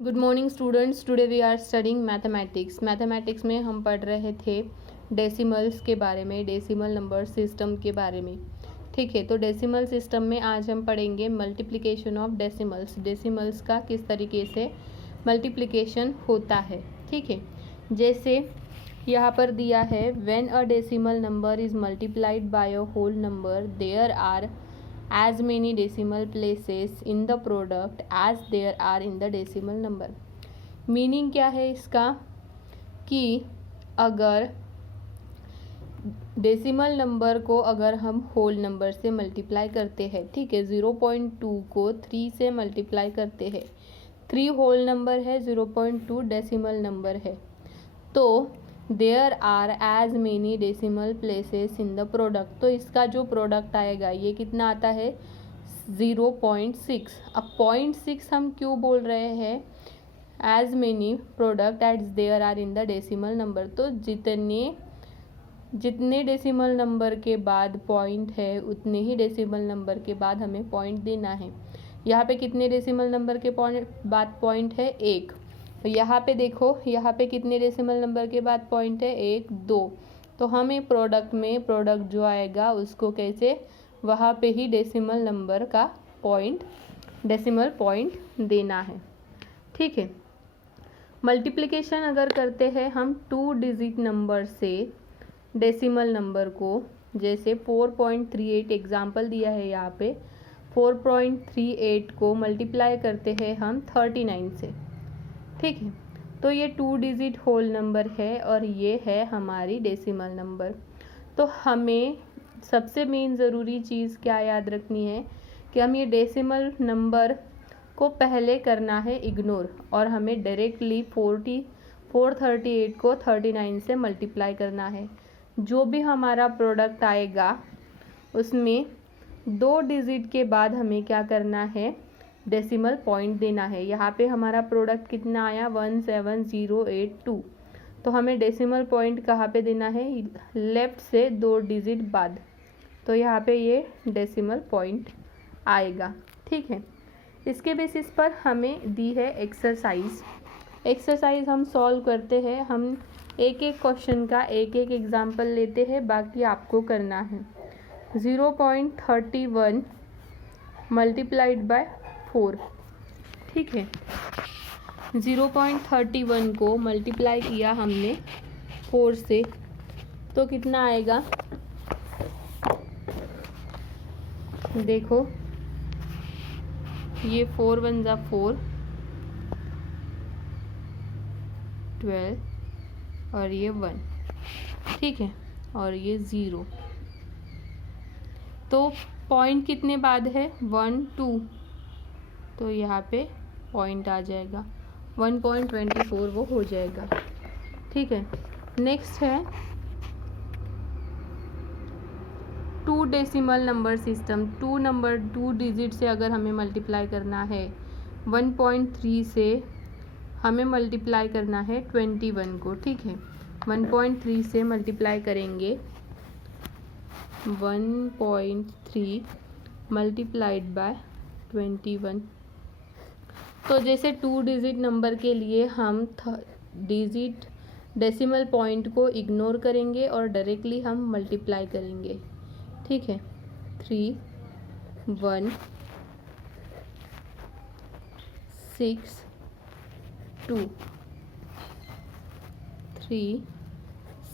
Good morning students, today we are studying mathematics में हम पढ़ रहे थे डेसिमल्स के बारे में, डेसिमल नंबर सिस्टम के बारे में। ठीक है, तो डेसिमल सिस्टम में आज हम पढ़ेंगे मल्टीप्लिकेशन ऑफ डेसिमल्स का किस तरीके से मल्टीप्लिकेशन होता है। ठीक है, जैसे यहाँ पर दिया है, when a decimal number is multiplied by a whole number there are as many decimal places in the product as there are in the decimal number। Meaning क्या है इसका कि अगर डेसिमल नंबर को अगर हम होल नंबर से multiply करते हैं, ठीक है, 0.2 को 3 से मल्टीप्लाई करते हैं, 3 होल नंबर है, 0.2 डेसिमल नंबर है, तो there are as many decimal places in the product. तो इसका जो प्रोडक्ट आएगा ये कितना आता है 0.6। अब 0.6 हम क्यों बोल रहे हैं, as many product as there are in the decimal number. तो जितने डेसिमल नंबर के बाद पॉइंट है उतने ही डेसिमल नंबर के बाद हमें पॉइंट देना है। यहाँ पे कितने डेसिमल नंबर के बाद पॉइंट है, 1। यहाँ पे देखो, यहाँ पे कितने डेसिमल नंबर के बाद पॉइंट है, 1, 2। तो हमें प्रोडक्ट जो आएगा उसको कैसे, वहाँ पे ही डेसिमल नंबर का डेसिमल पॉइंट देना है। ठीक है, मल्टीप्लिकेशन अगर करते हैं हम 2 डिजिट नंबर से डेसिमल नंबर को, जैसे 4.38 एग्जाम्पल दिया है यहाँ पे, 4.38 को मल्टीप्लाई करते हैं हम 39 से। ठीक है, तो ये 2 डिजिट होल नंबर है और ये है हमारी डेसिमल नंबर। तो हमें सबसे मेन ज़रूरी चीज़ क्या याद रखनी है कि हम ये डेसिमल नंबर को पहले करना है इग्नोर, और हमें डायरेक्टली 438 को 39 से मल्टीप्लाई करना है। जो भी हमारा प्रोडक्ट आएगा उसमें 2 डिजिट के बाद हमें क्या करना है, डेसिमल पॉइंट देना है। यहाँ पे हमारा प्रोडक्ट कितना आया, 17082। तो हमें डेसिमल पॉइंट कहाँ पे देना है, लेफ्ट से 2 डिजिट बाद। तो यहाँ पे ये डेसिमल पॉइंट आएगा। ठीक है, इसके बेसिस पर हमें दी है एक्सरसाइज हम सॉल्व करते हैं। हम एक एक क्वेश्चन का एक एक एग्जाम्पल लेते हैं, बाकी आपको करना है। 0.31 मल्टीप्लाइड बाय 4। ठीक है, 0.31 को मल्टीप्लाई किया हमने 4 से, तो कितना आएगा, देखो ये 4 1 जा 4, 12 और ये 1। ठीक है, और ये 0। तो पॉइंट कितने बाद है, 1 2, तो यहाँ पे पॉइंट आ जाएगा 1.24, वो हो जाएगा। ठीक है, नेक्स्ट है 2 डेसिमल नंबर सिस्टम। 2 डिजिट से अगर हमें मल्टीप्लाई करना है, 1.3 से हमें मल्टीप्लाई करना है 21 को। ठीक है, 1.3 से मल्टीप्लाई करेंगे, 1.3 मल्टीप्लाइड बाय 21। तो जैसे 2 डिजिट नंबर के लिए हम डेसिमल पॉइंट को इग्नोर करेंगे और डायरेक्टली हम मल्टीप्लाई करेंगे। ठीक है, 3 1 6 2 3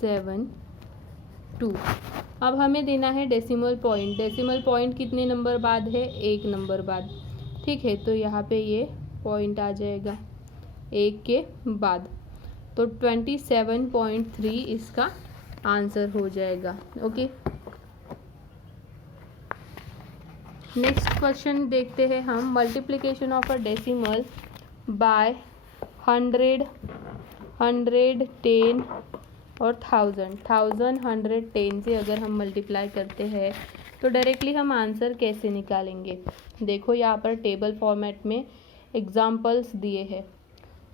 7 2। अब हमें देना है डेसिमल पॉइंट। डेसिमल पॉइंट कितने नंबर बाद है, 1 नंबर बाद। ठीक है, तो यहाँ पे ये पॉइंट आ जाएगा 1 के बाद, तो 27.3 इसका आंसर हो जाएगा। ओके, नेक्स्ट क्वेश्चन देखते हैं हम, multiplication of a decimal by 100 10 और 1000 110 से अगर हम मल्टीप्लाई करते हैं तो डायरेक्टली हम आंसर कैसे निकालेंगे। देखो यहाँ पर टेबल फॉर्मेट में एग्जाम्पल्स दिए हैं।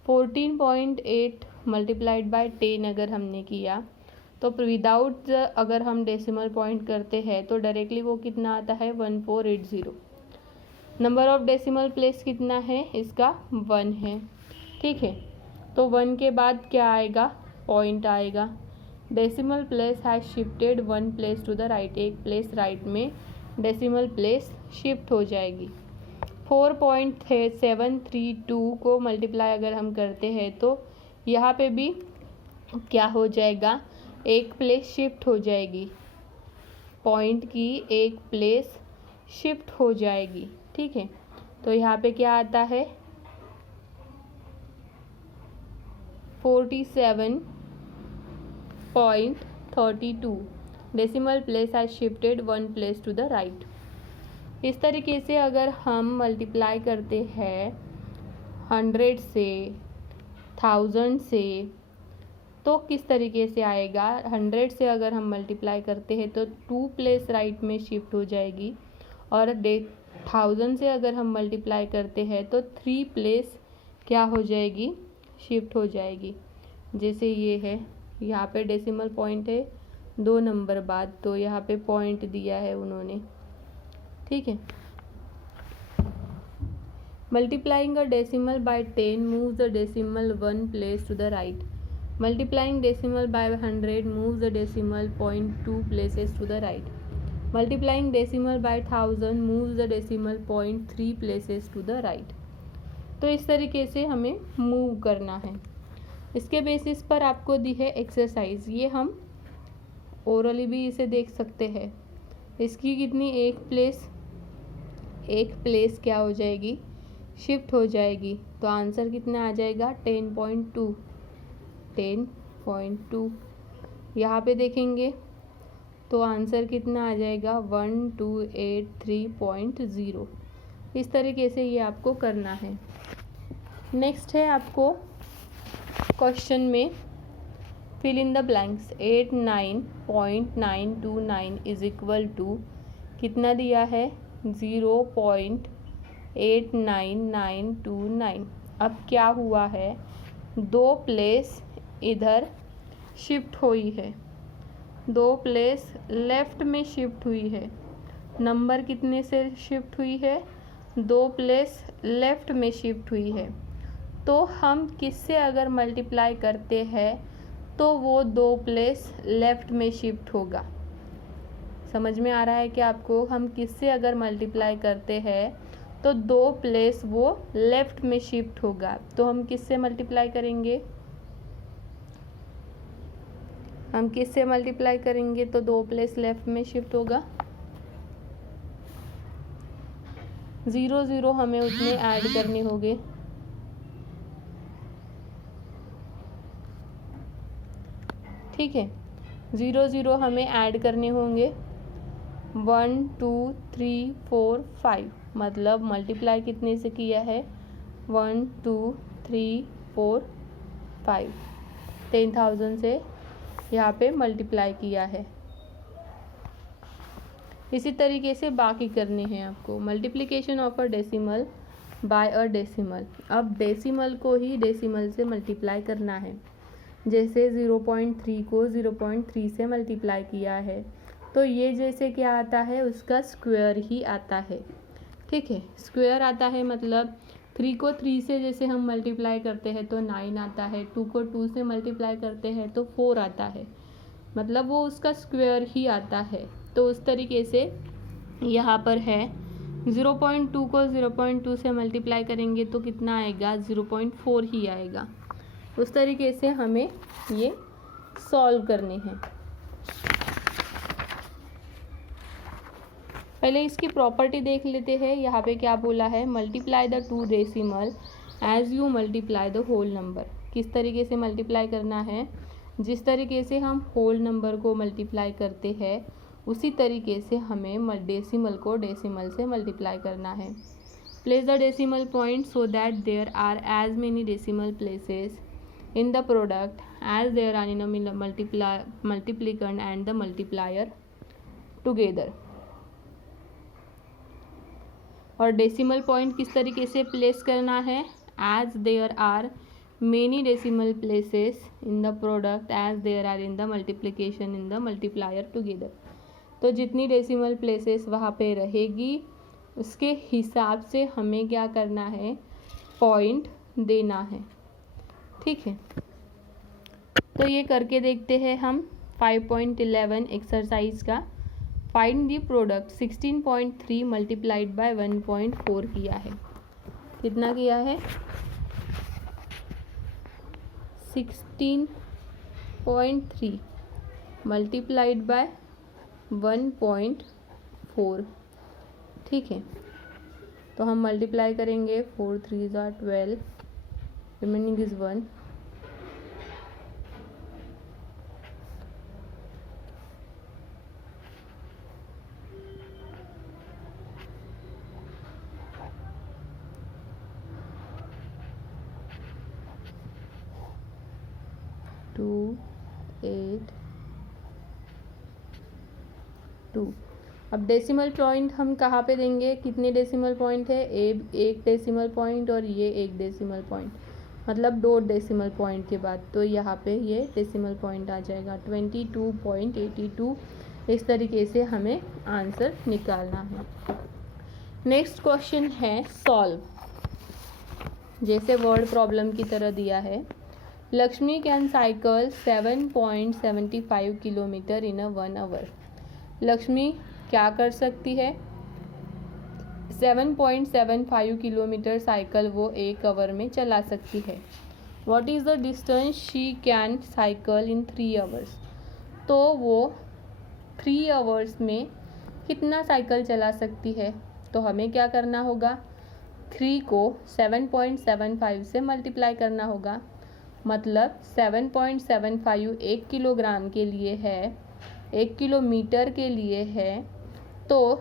14.8 मल्टीप्लाइड बाय 10 अगर हमने किया तो विदाउट अगर हम डेसिमल पॉइंट करते हैं तो डायरेक्टली वो कितना आता है, 1480। नंबर ऑफ डेसिमल प्लेस कितना है इसका, 1 है। ठीक है। तो 1 के बाद क्या आएगा, पॉइंट आएगा। Decimal place has shifted 1 place to the right, एक प्लेस राइट में डेसिमल प्लेस शिफ्ट हो जाएगी। 4.732 को मल्टीप्लाई अगर हम करते हैं तो यहाँ पे भी क्या हो जाएगा, एक प्लेस शिफ्ट हो जाएगी, पॉइंट की एक प्लेस शिफ्ट हो जाएगी। ठीक है, तो यहाँ पे क्या आता है 47.32 decimal place has shifted 1 place to the right. इस तरीके से अगर हम मल्टीप्लाई करते हैं 100 से, 1000 से, तो किस तरीके से आएगा। 100 से अगर हम मल्टीप्लाई करते हैं तो 2 प्लेस राइट में शिफ्ट हो जाएगी, और 1000 से अगर हम मल्टीप्लाई करते हैं तो 3 प्लेस क्या हो जाएगी, शिफ्ट हो जाएगी। जैसे ये है, यहाँ पे डेसिमल पॉइंट है 2 नंबर बाद, तो यहाँ पे पॉइंट दिया है उन्होंने। ठीक है। Multiplying a decimal by 10 moves the decimal 1 place to the right. Multiplying decimal by 100 moves the decimal point 2 places to the right. Multiplying decimal by 1000 moves the decimal point 3 places to the right. तो इस तरीके से हमें move करना है। इसके basis पर आपको दी है एक्सरसाइज, ये हम ओरली भी इसे देख सकते हैं। इसकी कितनी, एक प्लेस क्या हो जाएगी, शिफ्ट हो जाएगी। तो आंसर कितना आ जाएगा 10.2। यहाँ पे देखेंगे तो आंसर कितना आ जाएगा 1283.0। इस तरीके से ये आपको करना है। नेक्स्ट है आपको क्वेश्चन में fill in the blanks. 89.929 is equal to कितना दिया है 0.89929। अब क्या हुआ है, 2 प्लेस इधर शिफ्ट हुई है, 2 प्लेस लेफ्ट में शिफ्ट हुई है। नंबर कितने से शिफ्ट हुई है, 2 प्लेस लेफ्ट में शिफ्ट हुई है। तो हम किससे अगर मल्टीप्लाई करते हैं तो वो 2 प्लेस लेफ्ट में शिफ्ट होगा। समझ में आ रहा है कि आपको, हम किससे अगर मल्टीप्लाई करते हैं तो 2 प्लेस वो लेफ्ट में शिफ्ट होगा। तो हम किससे मल्टीप्लाई करेंगे, तो 2 प्लेस लेफ्ट में शिफ्ट होगा। 0 0 हमें उसमें ऐड करने होंगे। ठीक है, 0 0 हमें ऐड करने होंगे। 1 2 3 4 5, मतलब मल्टीप्लाई कितने से किया है 1 2 3 4 5, 10,000 से यहाँ पे मल्टीप्लाई किया है। इसी तरीके से बाकी करने हैं आपको। Multiplication of a decimal by a decimal. अब डेसिमल को ही डेसिमल से मल्टीप्लाई करना है। जैसे 0.3 को 0.3 से मल्टीप्लाई किया है तो ये जैसे क्या आता है, उसका स्क्वायर ही आता है। ठीक है, स्क्वायर आता है, मतलब 3 को 3 से जैसे हम मल्टीप्लाई करते हैं तो 9 आता है, 2 को 2 से मल्टीप्लाई करते हैं तो 4 आता है, मतलब वो उसका स्क्वायर ही आता है। तो उस तरीके से यहाँ पर है 0.2 को 0.2 से मल्टीप्लाई करेंगे तो कितना आएगा 0.4 ही आएगा। उस तरीके से हमें ये सॉल्व करने हैं। पहले इसकी प्रॉपर्टी देख लेते हैं। यहाँ पे क्या बोला है, multiply the 2 decimal as you multiply the whole number. किस तरीके से मल्टीप्लाई करना है, जिस तरीके से हम होल नंबर को मल्टीप्लाई करते हैं उसी तरीके से हमें डेसिमल को डेसिमल से मल्टीप्लाई करना है। Place the decimal point so that there are as many decimal places in the product as there are in a multiplicand and the multiplier together। और डेसिमल पॉइंट किस तरीके से प्लेस करना है, as there are many decimal places in the product as there are in the multiplication in the multiplier together। तो जितनी decimal places वहाँ पे रहेगी उसके हिसाब से हमें क्या करना है, पॉइंट देना है। ठीक है, तो ये करके देखते हैं हम 5.11 एक्सरसाइज का। Find the product 16.3 multiplied by 1.4 किया है। कितना किया है? 16.3 मल्टीप्लाइड बाय 1.4। ठीक है, तो हम मल्टीप्लाई करेंगे। 4 3 ज़ा 12, रिमेनिंग इज 1। टू 8 2। अब डेसिमल पॉइंट हम कहाँ पे देंगे? कितने डेसिमल पॉइंट है? एक डेसिमल पॉइंट और ये एक डेसिमल पॉइंट, मतलब 2 डेसिमल पॉइंट के बाद, तो यहाँ पे ये डेसिमल पॉइंट आ जाएगा 22.82। इस तरीके से हमें आंसर निकालना है। नेक्स्ट क्वेश्चन है सॉल्व, जैसे वर्ड प्रॉब्लम की तरह दिया है। Lakshmi can cycle 7.75 kilometre in 1 hour. Lakshmi क्या कर सकती है? 7.75 किलोमीटर साइकिल वो 1 आवर में चला सकती है। What is the distance she can cycle in 3 hours. तो वो 3 आवर्स में कितना साइकिल चला सकती है? तो हमें क्या करना होगा? 3 को 7.75 से मल्टीप्लाई करना होगा। मतलब 7.75 1 किलोग्राम के लिए है, 1 किलोमीटर के लिए है, तो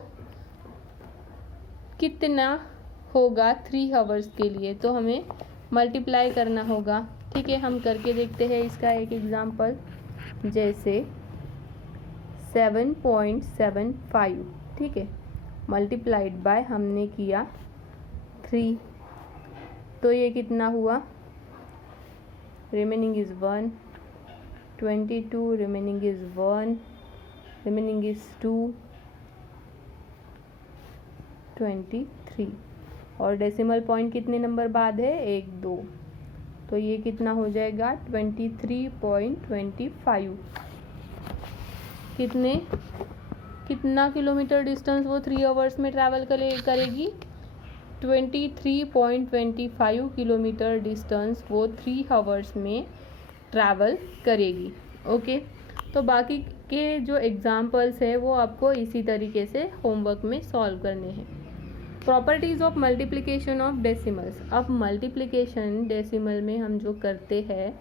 कितना होगा 3 आवर्स के लिए? तो हमें मल्टीप्लाई करना होगा। ठीक है, हम करके देखते हैं इसका एक एग्जांपल। जैसे 7.75, ठीक है, मल्टीप्लाइड बाय हमने किया 3, तो ये कितना हुआ? Remaining is 1, 22, remaining is 1, remaining is 2, 23। और डेसिमल पॉइंट कितने नंबर बाद है? 1 2, तो ये कितना हो जाएगा? 23.25। कितना किलोमीटर डिस्टेंस वो 3 आवर्स में ट्रैवल करेगी? 23.25 किलोमीटर डिस्टेंस वो 3 आवर्स में ट्रैवल करेगी। ओके, तो बाकी के जो एग्जाम्पल्स है वो आपको इसी तरीके से होमवर्क में सॉल्व करने हैं। Properties of multiplication of decimals. अब मल्टीप्लिकेशन डेसिमल में हम जो करते हैं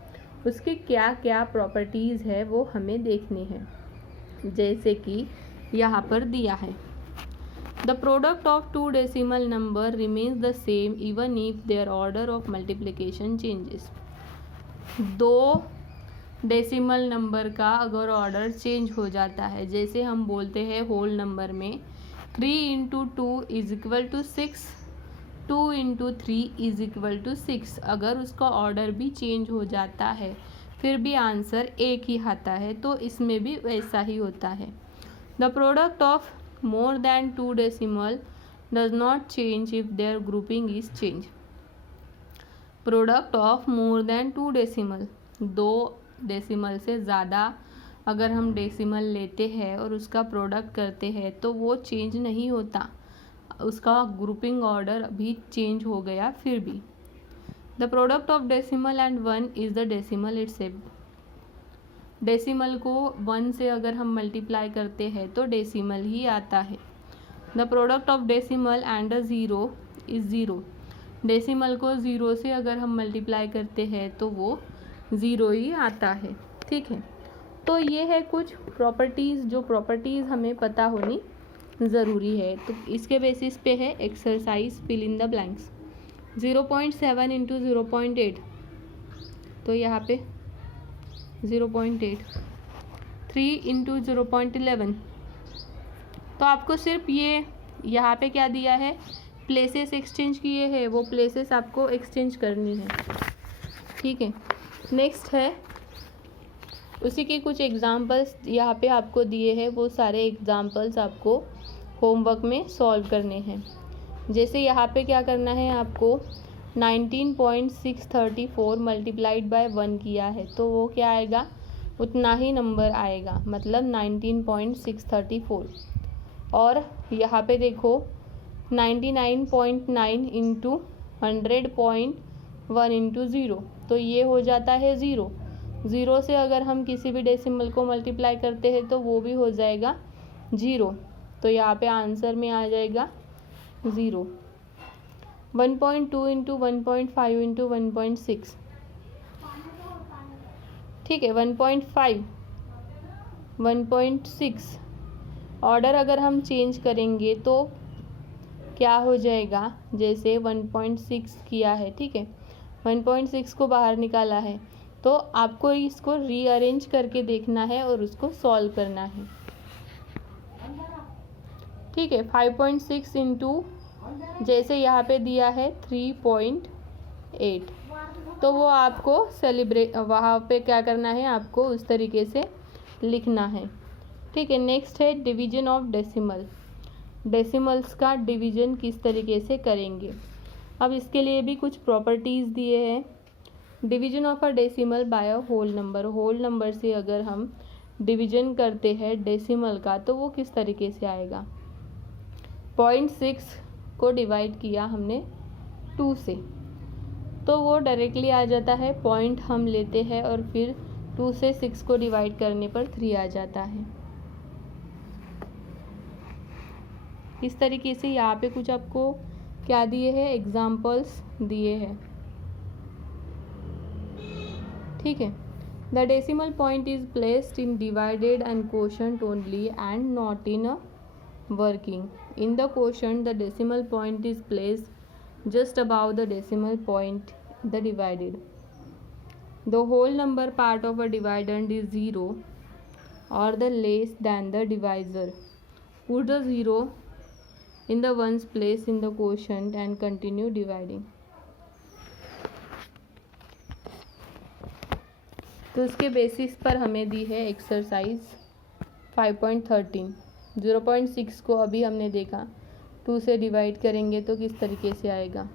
उसकी क्या क्या प्रॉपर्टीज़ है वो हमें देखनी है। जैसे कि यहाँ पर दिया है, the product of 2 decimal number remains the same even if their order of multiplication changes. 2 decimal number का अगर ऑर्डर चेंज हो जाता है, जैसे हम बोलते हैं होल नंबर में 3 × 2 is equal to 6, 2 × 3 is equal to 6, अगर उसका ऑर्डर भी चेंज हो जाता है फिर भी आंसर एक ही आता है, तो इसमें भी वैसा ही होता है। The product of more than 2 decimal does not change if their grouping is change. Product of more than 2 decimal, 2 decimal से ज़्यादा अगर हम डेसिमल लेते हैं और उसका प्रोडक्ट करते हैं तो वो चेंज नहीं होता, उसका ग्रुपिंग ऑर्डर भी चेंज हो गया फिर भी। The product of decimal and 1 is the decimal itself. Decimal को 1 से अगर हम मल्टीप्लाई करते हैं तो डेसिमल ही आता है। The product of decimal and 0 is 0। Decimal को 0 से अगर हम मल्टीप्लाई करते हैं तो वो 0 ही आता है। ठीक है, तो ये है कुछ प्रॉपर्टीज़, जो प्रॉपर्टीज़ हमें पता होनी ज़रूरी है। तो इसके बेसिस पे है exercise fill in the blanks. 0.7 × 0.8, तो यहाँ पे 0.8, 3 × 0.11, तो आपको सिर्फ ये यहाँ पे क्या दिया है, प्लेसेस एक्सचेंज किए हैं, वो प्लेसेस आपको एक्सचेंज करनी है। ठीक है, नेक्स्ट है उसी के कुछ एग्जांपल्स यहाँ पे आपको दिए हैं, वो सारे एग्जांपल्स आपको होमवर्क में सॉल्व करने हैं। जैसे यहाँ पे क्या करना है आपको, 19.634 मल्टीप्लाइड बाय 1 किया है तो वो क्या आएगा, उतना ही नंबर आएगा, मतलब 19.634। और यहाँ पे देखो 99.9 इंटू 100.1 इंटू 0, तो ये हो जाता है 0। 0 से अगर हम किसी भी डेसिमल को मल्टीप्लाई करते हैं तो वो भी हो जाएगा 0, तो यहाँ पे आंसर में आ जाएगा 0। 1.2 इंटू 1.5 इंटू 1.6, ठीक है, 1.5 1.6। ऑर्डर अगर हम चेंज करेंगे तो क्या हो जाएगा, जैसे 1.6 किया है, ठीक है, 1.6 को बाहर निकाला है, तो आपको इसको रीअरेंज करके देखना है और उसको सॉल्व करना है, ठीक है। 5.6 इंटू, जैसे यहाँ पे दिया है 3.8, तो वो आपको वहाँ पे क्या करना है, आपको उस तरीके से लिखना है, ठीक है। नेक्स्ट है डिवीजन ऑफ डेसिमल। डेसिमल्स का डिवीजन किस तरीके से करेंगे, अब इसके लिए भी कुछ प्रॉपर्टीज़ दिए हैं। Division of a decimal by a whole number, whole number से अगर हम डिवीजन करते हैं डेसिमल का तो वो किस तरीके से आएगा। 0.6 को डिवाइड किया हमने 2 से, तो वो डायरेक्टली आ जाता है, पॉइंट हम लेते हैं और फिर 2 से 6 को डिवाइड करने पर 3 आ जाता है। इस तरीके से यहाँ पे कुछ आपको क्या दिए हैं, एग्जाम्पल्स दिए हैं, ठीक है। The decimal point is placed in divided and quotient only and not in a working. In the quotient, the decimal point is placed just above the decimal point, the divided. The whole number part of a dividend is 0 or the less than the divisor. Put the 0 in the ones place in the quotient and continue dividing. तो इसके basis पर हमें दी है exercise 5.13। 0.6 को अभी हमने देखा, 2 से डिवाइड करेंगे तो किस तरीके से आएगा।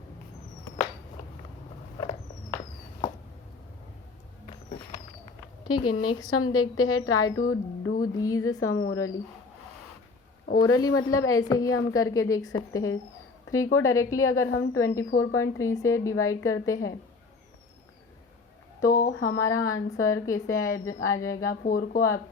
ठीक है, नेक्स्ट हम देखते हैं try to do these sum orally. Orally मतलब ऐसे ही हम करके देख सकते हैं। 3 को डायरेक्टली अगर हम 24.3 से डिवाइड करते हैं तो हमारा आंसर कैसे आ जाएगा। 4 को आपको